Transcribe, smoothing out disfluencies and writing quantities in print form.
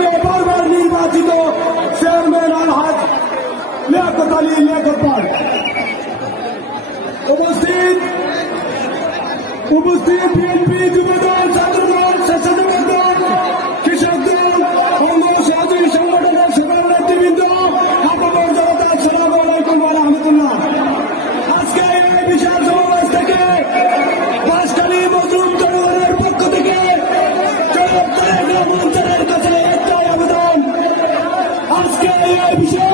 থেকে বারবার নির্বাচিত চেয়ারম্যান আলহাজ লিয়াকত আলী লিয়াকত পাল উপস্থিত বিএনপি যুবদল ছাত্রদল স্বেচ্ছাসেবক দল কৃষক দল অঙ্গ সহযোগী সংগঠনের সকল নেতৃবৃন্দ আপামর জনতা আসসালামু আলাইকুম ওয়া রাহমাতুল্লাহ। আজকে এই বিশাল সমাবেশ থেকে বাঁশখালী মজলুম জনগণের পক্ষ থেকে জনাব তারেক রহমান স্যারের কাছে একটাই আবেদন, আজকে এই বিশাল